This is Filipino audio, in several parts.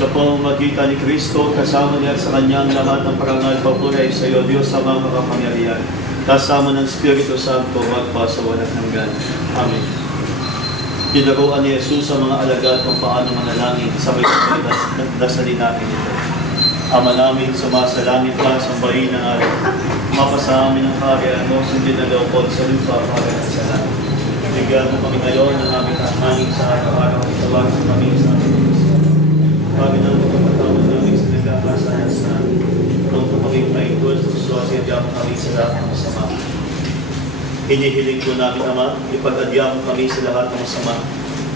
Sa pamamagitan ni Kristo, kasama niya sa kanyang lahat ng parangal papunay sa iyo, Diyos sa mga makapangyarihan. Kasama ng Espiritu Santo, magpa sa walang hanggan. Amen. Tinaruan ni Jesus sa mga alagad kung paano manalangin, sabay-sabay dasalin natin ito. Ama namin, sumasalangit ka, sambahin ng araw. Mapasa amin ang kaharian mo, sundin na loob sa lupa para sa langit. Bigyan mo kami ngayon ng aming kakanin sa araw-araw at tawagan mo kami sa aming Panginoon. Bagay ng pagpapatawad namin sa nagkakasayan sa nung kami maingkod, suwasya mo kami sa lahat ng masama. Hinihiling po namin, Ama, ipag-adya mo kami sa lahat ng masama.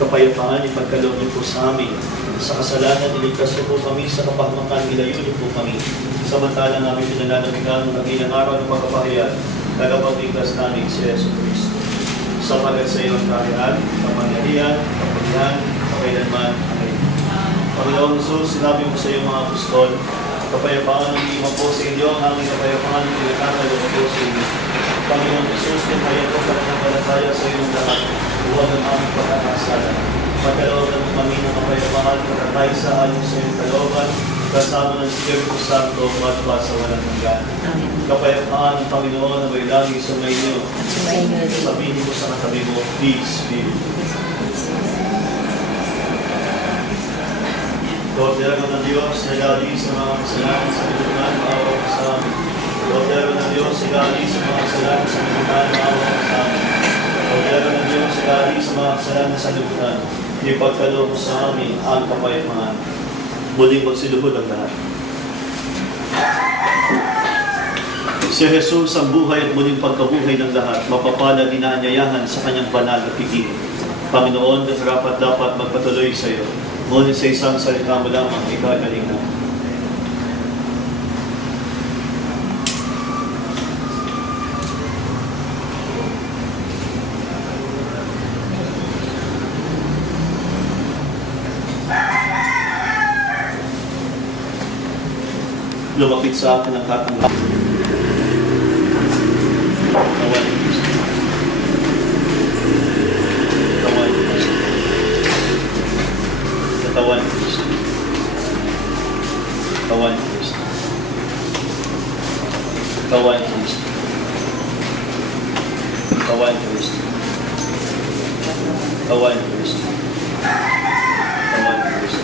Kapayapaan, ipagkaloob niyo po sa amin. Sa kasalanan, iligtas niyo po kami. Sa kapahamakan, ilayo niyo po kami. Samantala namin pinananamikan ng ilang araw ng pagkapahayan, tagapagligtas namin si Yesu Cristo. Sapagat sa iyo ang kaharian, kapangyarihan, kapangyarihan, kailanman. Amen. Panginoon Jesus, sinabi mo sa iyo mga apostol, kapayapaan ang iwan po sa inyo, ang aming kapayapaan ang pinakakalaw po sa inyo. Panginoon Jesus, kaya po pananampalataya sa iyong lahat, huwag ang aming pagkakasala. Pagkalooban mo kami ng kapayapaan, pagkatay sa ayon sa iyong kalooban, kasama ng Espiritu Santo, magpa sa walang hanggan. Kapayapaan ng Panginoon na may lagi sa may inyo. Sabihin mo sa katabi mo, peace be with you. Kordero ng Diyos, nagali sa mga kasalanan sa lipunan, maawa ka sa amin. Kordero ng Diyos, nagali sa mga kasalanan sa lipunan, maawa ka sa amin. Kordero ng Diyos, nagali sa mga kasalanan sa lipunan, ipagkaloob mo sa amin ang kapayapaan. Muling magsiluhod ang lahat. Si Jesus ang buhay at muling pagkabuhay ng lahat, mapapalad inaanyayahan sa kanyang banal na piging. Panginoon, dapat magpatuloy sa iyo. Ngunit sa isang salita mo lamang, ikagaling na. Lumapit sa akin ang katanggap. Kawan ni Kristo. Kawan ni Kristo. Katawan ni Kristo. Katawan ni Kristo. Katawan ni Kristo. Kawan ni Kristo. Kawan ni Kristo. Kawan ni Kristo.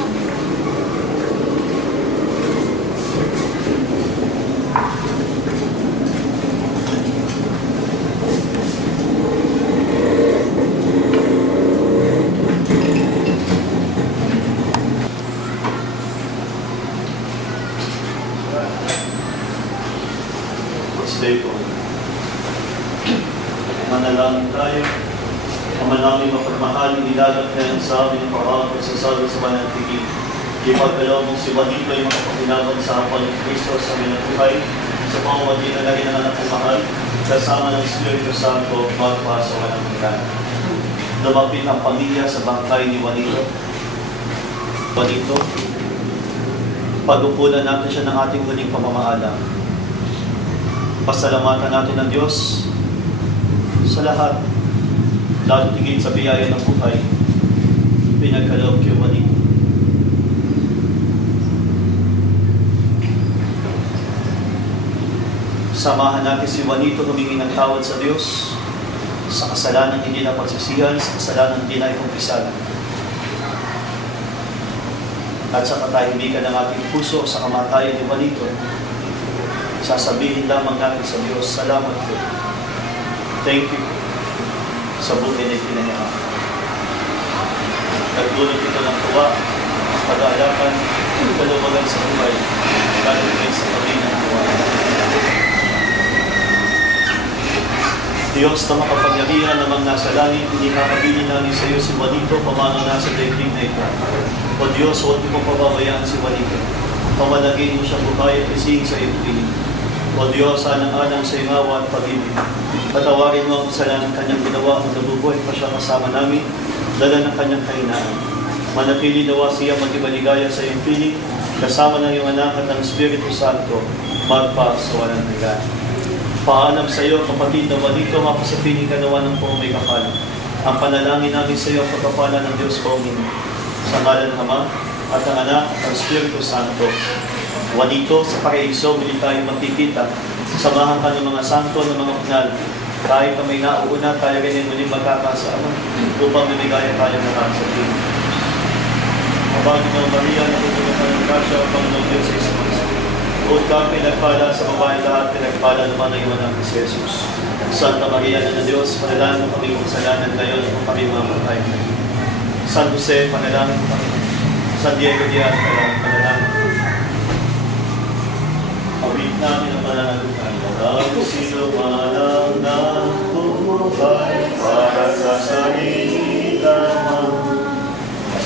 Manalangin tayo. Ama namin mapagmahal, inilagat kayo sa amin ang parang pagsasabi sa banal na tigil. Ipagkalaw mong si Juanito ay makapaginaban sa hapon ng Kristo sa aming buhay, sa pamamagitan na rin ng anak ng mahal, kasama ng Espiritu Santo, magpa sa walang hanggan. Lumapit ang pamilya sa bangkay ni Juanito. Juanito, pag-upunan natin siya ng ating huling pamamaalam. Pasalamatan natin ng Diyos sa lahat, lalo tigit sa biyaya ng buhay, pinagkaloob kay Juanito. Samahan natin si Juanito humingi ng tawad sa Diyos sa kasalanan hindi na pagsisihan, sa kasalanan hindi na ikumpisalan. At sa katahimikan ng ating puso sa kamatayan ni Juanito, sasabihin lamang natin sa Diyos, salamat po. Thank you sa buhay na itinayaan. Nagdulot ito ng tuwa, pag-aalakan, kalubagan sa buhay, lalagay sa pamilya ng tuwa. Diyos na makapangyarihan namang nasa langit, hindi kakabili namin sa iyo si Juanito, pamanang nasa daigdig na ito. O Diyos, huwag mo pababayaan si Juanito. Pamanagin mo siyang buhay at ising sa iyong piling. O Diyos, anang-anang sa iyong awa at pag-ibig. Patawarin mo ang kasalanan ng kanyang ginawa at nabubuhay pa siya kasama namin, dala ng kanyang kahinaan. Manatili nawa siya mag-ibaligaya sa iyong piling, kasama ng iyong anak at ng Espiritu Santo, magpa sa walang hanggan. Paalam sa iyo, kapatid na Juanito, mapasapiling ka nawa ng may kapal. Ang panalangin namin sa iyo, pagkapala ng Diyos Panginoon. Sa ngalan ng Ama, at ang Anak at ang Espiritu Santo. Juanito, sa paraiso, muli tayo makikita. Samahan ka ng mga santo, ng mga banal. Kahit na may nauuna, tayo rin ay muli magkakasama upang namigaya tayo ng sa Pilipinas. Panginoon Maria, nakutunan ka ng kasya, Panginoon Diyos sa isang mga. Bukod ka, pinagpala sa babae lahat, pinagpala naman ang iwan ng si Jesus. Santa Maria, na Diyos, panalangin mo kami kung kasalanan ngayon kung kami mamatay. San Jose, panalangin mo kami. San Diego Diaz, panalangin. Awit namin ang pananalutan. Ang sino man ang nagbubuhay para sa sarili lamang.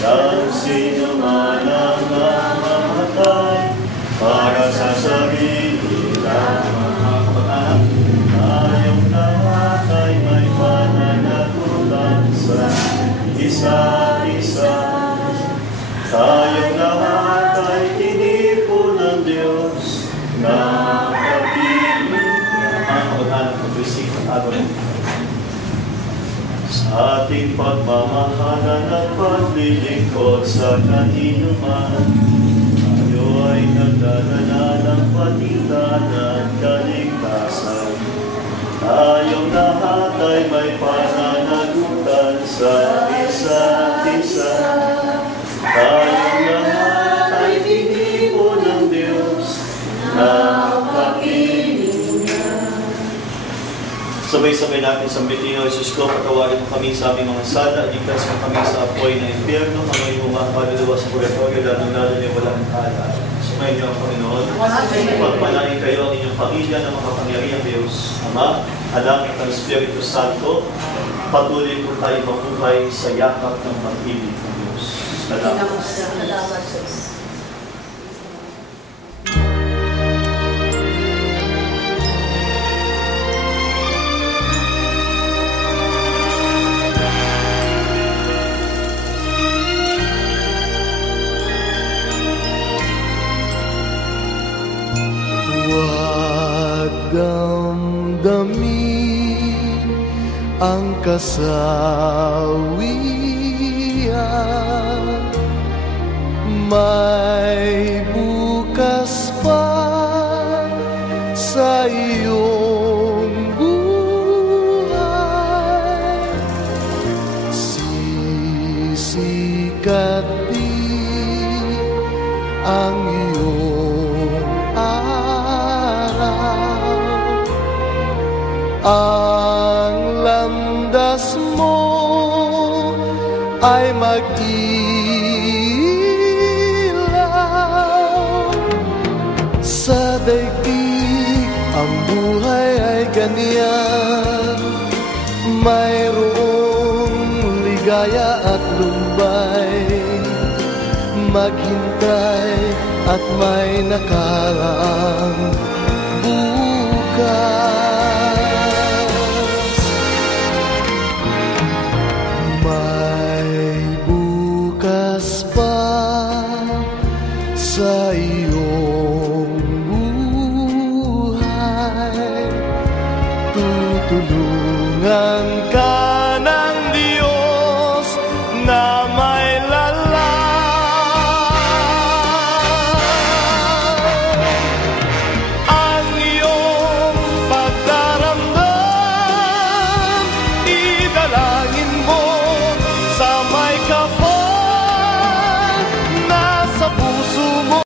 Ang sino man ang namamatay para sa sarili lamang. Tayong lahat ay may pananagutan sa isa't isa. Tayong lahat ay tinipon ng Diyos na kapiling. Ang paghahanap ng bisig at agad. Sa ating pagmamahalan at paglilingkod sa kanino man, tayo ay nagdadala ng patitan at kaligtasan. Tayong lahat ay may pananagutan sa isa't isa. Tayong lahat ay tinipon ng Diyos na kapiling. Sabay-sabay natin sambitin o Jesus ko, patawarin mo kami sa aming mga sala, ligtas mo kami sa apoy ng impyerno, kami umakaluluwa sa purgatorio, lalong-lalo niya walang kalaan. Sumayin niyo ang Panginoon. Pagpalain kayo ang inyong pamilya ng mga kapangyarihang Diyos, Ama, Anak at ang Espiritu Santo. Patuloy po tayo mabuhay sa yakap ng pag-ibig ng Diyos. Salamat. Salamat sa Diyos. Damdamin ang kasawian, may bukas pa sa iyong buhay. Sisikat din ang iyong araw, ang landas mo ay mag-ilaw. Sa daigdig ang buhay ay ganyan, mayroong ligaya at lumbay. Maghintay at may nakaraang bukas. May bukas pa sa iyong buhay. Tutulungan ka